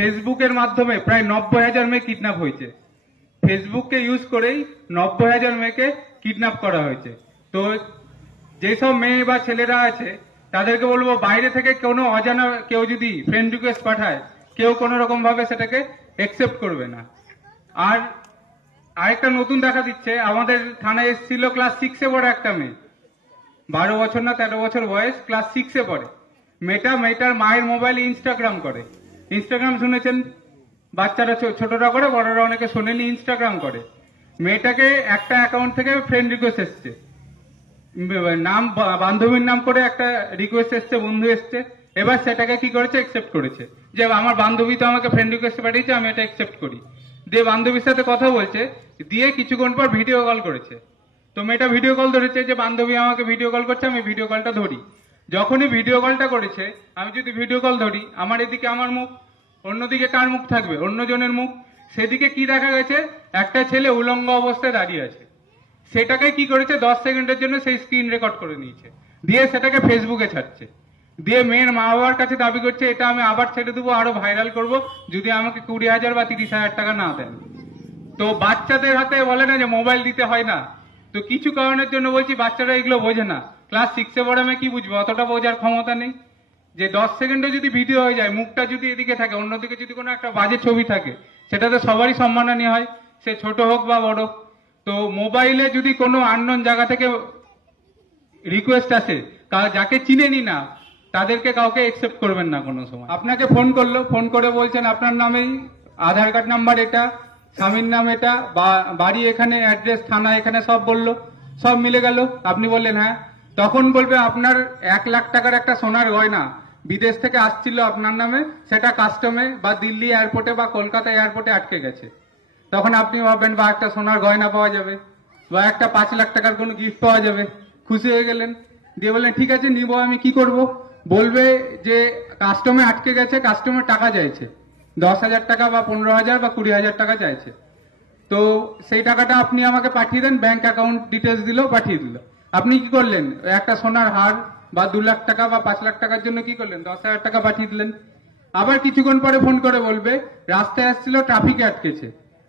ফেসবুকের মাধ্যমে প্রায় 90,000 মেয়ে কিডন্যাপ হয়েছে। ফেসবুককে ইউজ করেই 90,000 মেয়েকে কিডন্যাপ করা হয়েছে। তো যেসব মেয়ে বা ছেলেরা আছে তাদেরকে বলবো, বাইরে থেকে কোনো অজানা কেউ যদি ফ্রেন্ড রিকোয়েস্ট পাঠায়, কেউ কোনো রকম ভাবে সেটাকে একসেপ্ট করবে না। আর আরেকটা নতুন দেখা দিচ্ছে, আমাদের থানায় এসেছিল ক্লাস 6-এ পড়ে একটা মেয়ে, 12 বছর না 13 বছর বয়স, ক্লাস 6-এ পড়ে। মেয়েটার মায়ের মোবাইলে ইনস্টাগ্রাম করে। ইনস্টাগ্রাম শুনেছেন, বাচ্চারা ছোটরা করে, বড়রা অনেকে শোনেনি, ইনস্টাগ্রাম করে। মেয়েটাকে একটা অ্যাকাউন্ট থেকে ফ্রেন্ড রিকোয়েস্ট এসছে, নাম বান্ধবীর নাম করে একটা রিকোয়েস্ট এসছে, বন্ধু এসছে। এবার সেটাকে কি করেছে, একসেপ্ট করেছে, যে আমার বান্ধবী তো আমাকে ফ্রেন্ড রিকোয়েস্ট পাঠিয়েছে, আমি এটা একসেপ্ট করি। দিয়ে বান্ধবীর সাথে কথা বলছে, দিয়ে কিছুক্ষণ পর ভিডিও কল করেছে। তো মেয়েটা ভিডিও কল ধরেছে, যে বান্ধবী আমাকে ভিডিও কল করছে, আমি ভিডিও কলটা ধরি। যখনই ভিডিও কলটা করেছে, আমি যদি ভিডিও কল ধরি, আমার এদিকে আমার মুখ, অন্যদিকে কার মুখ থাকবে, অন্যজনের মুখ। সেদিকে কি দেখা গেছে, একটা ছেলে উলঙ্গ অবস্থায় দাঁড়িয়ে আছে। সেটাকে কি করেছে, 10 সেকেন্ডের জন্য সেই স্ক্রিন রেকর্ড করে নিয়েছে, দিয়ে সেটাকে ফেসবুকে ছাড়ছে। দিয়ে মেয়ের মা বাবার কাছে দাবি করছে, এটা আমি আবার ছেড়ে দেবো, আরো ভাইরাল করব, যদি আমাকে 20,000 বা 30,000 টাকা না দেন। তো বাচ্চাদের হাতে বলে না যে মোবাইল দিতে হয় না, তো কিছু কারণের জন্য বলছি বাচ্চারা এগুলো বোঝে না। ক্লাস 6-এ পড়ে আমি কি বুঝবো, অতটা বোঝার ক্ষমতা নেই। যে 10 সেকেন্ডে যদি ভিডিও হয়ে যায়, মুখটা যদি এদিকে থাকে, অন্যদিকে যদি কোনো একটা বাজে ছবি থাকে, সেটাতে সবারই সম্মানহানি হয়, সে ছোট হোক বা বড়। তো মোবাইলে যদি কোনো আননোন জায়গা থেকে রিকোয়েস্ট আসে, যাকে চিনেনি না, তাদেরকে কাউকে একসেপ্ট করবেন না কোনো সময়। আপনাকে ফোন করলো, ফোন করে বলছেন আপনার নামেই আধার কার্ড নাম্বার এটা, স্বামীর নাম এটা, বাড়ি এখানে, অ্যাড্রেস থানা এখানে, সব বললো, সব মিলে গেল। আপনি বললেন হ্যাঁ। তখন বলবে আপনার 1 লাখ টাকার একটা সোনার গয়না বিদেশ থেকে আসছিল আপনার নামে, সেটা কাস্টমে বা দিল্লি এয়ারপোর্টে বা কলকাতা এয়ারপোর্টে আটকে গেছে। তখন আপনি ভাববেন বা একটা সোনার গয়না পাওয়া যাবে, বা একটা 5 লাখ টাকার কোনো গিফট পাওয়া যাবে, খুশি হয়ে গেলেন। দিয়ে বললেন ঠিক আছে নিবো, আমি কি করব? বলবে যে কাস্টমে আটকে গেছে, কাস্টমে টাকা চাইছে, 10,000 টাকা বা 15,000 বা 20,000 টাকা চাইছে। তো সেই টাকাটা আপনি আমাকে পাঠিয়ে দেন, ব্যাংক অ্যাকাউন্ট ডিটেলস দিল, পাঠিয়ে দিল। আপনি কি করলেন, একটা সোনার হার বা 2 লাখ টাকা বা 5 লাখ টাকার জন্য কি করলেন, 10,000 টাকা পাঠিয়ে দিলেন। আবার কিছুক্ষণ পরে ফোন করে বলবে রাস্তায় আসছিল, ট্রাফিকে আটকেছে,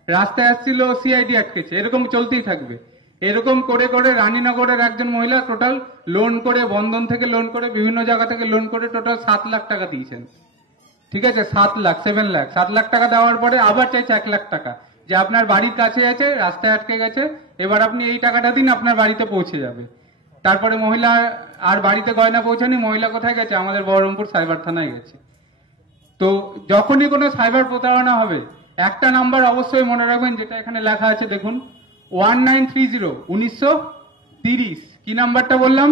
রাস্তায় আসছিল, সিআইডি আটকেছে, এরকম চলতেই থাকবে। এরকম করে করে রানীনগরের একজন মহিলা টোটাল লোন করে, বন্ধন থেকে লোন করে, বিভিন্ন জায়গা থেকে লোন করে টোটাল 7 লাখ টাকা দিয়েছেন। ঠিক আছে, 7 লাখ, 7 লাখ, 7 লাখ টাকা দেওয়ার পরে আবার চাইছে 1 লাখ টাকা, যে আপনার বাড়ির কাছে আছে, রাস্তায় আটকে গেছে, এবার আপনি এই টাকাটা দিন, আপনার বাড়িতে পৌঁছে যাবে। তারপরে মহিলা আর বাড়িতে গয়না পৌঁছানি, মহিলা কোথায় গেছে, আমাদের বহরমপুর সাইবার থানায় গেছে। তো যখনই কোনো সাইবার প্রতারণা হবে, একটা নাম্বার অবশ্যই মনে রাখবেন, যেটা এখানে লেখা আছে দেখুন, 1930 1930। কি নাম্বারটা বললাম,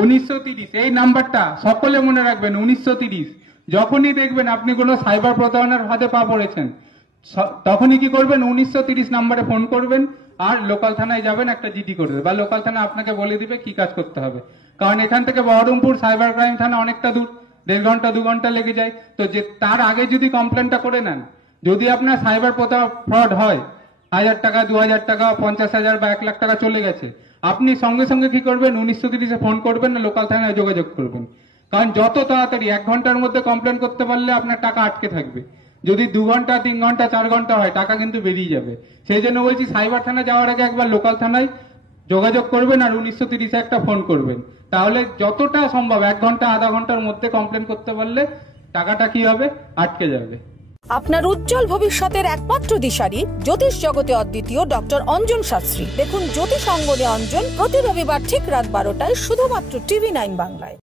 1930। এই নাম্বারটা সকলে মনে রাখবেন, 1930। যখনই দেখবেন আপনি কোনো সাইবার প্রতারণার ফাঁদে পা পড়েছেন, তখনই কি করবেন, 1930 নাম্বারে ফোন করবেন, আর লোকাল থানায় যাবেন, একটা জিডি করবে, বা লোকাল থানা আপনাকে বলে দিবে কি কাজ করতে হবে। কারণ এখান থেকে বহরমপুর সাইবার ক্রাইম থানা অনেকটা দূর, 1.5 ঘন্টা 2 ঘন্টা লেগে যায়। তো যে তার আগে যদি কমপ্লেনটা করে নেন, যদি আপনার সাইবার ফ্রড হয়, 1000 টাকা, 2000 টাকা, 50,000 বা 1 লাখ টাকা চলে গেছে, আপনি সঙ্গে সঙ্গে কি করবেন, 1930-এ ফোন করবেন, না লোকাল থানায় যোগাযোগ করবেন। কারণ যত তাড়াতাড়ি, 1 ঘন্টার মধ্যে কমপ্লেন করতে পারলে আপনার টাকা আটকে থাকবে। যদি 2 ঘন্টা, 3 ঘন্টা, 4 ঘন্টা হয়, টাকা কিন্তু বেরিয়ে যাবে। সেই জন্য বলছি, সাইবার থানায় যাওয়ার আগে একবার লোকাল থানায় যোগাযোগ করবেন, আর 1930-এ একটা ফোন করবেন। তাহলে যতটা সম্ভব 1 ঘন্টা, আধা ঘন্টার মধ্যে কমপ্লেন করতে পারলে টাকাটা কি হবে, আটকে যাবে। আপনার উজ্জ্বল ভবিষ্যতের একমাত্র দিশারি, জ্যোতিষ জগতে অদ্বিতীয় ডক্টর অঞ্জন শাস্ত্রী। দেখুন জ্যোতিষ অঙ্গনে অঞ্জন প্রতি রবিবার ঠিক রাত 12টায়, শুধুমাত্র TV9 বাংলায়।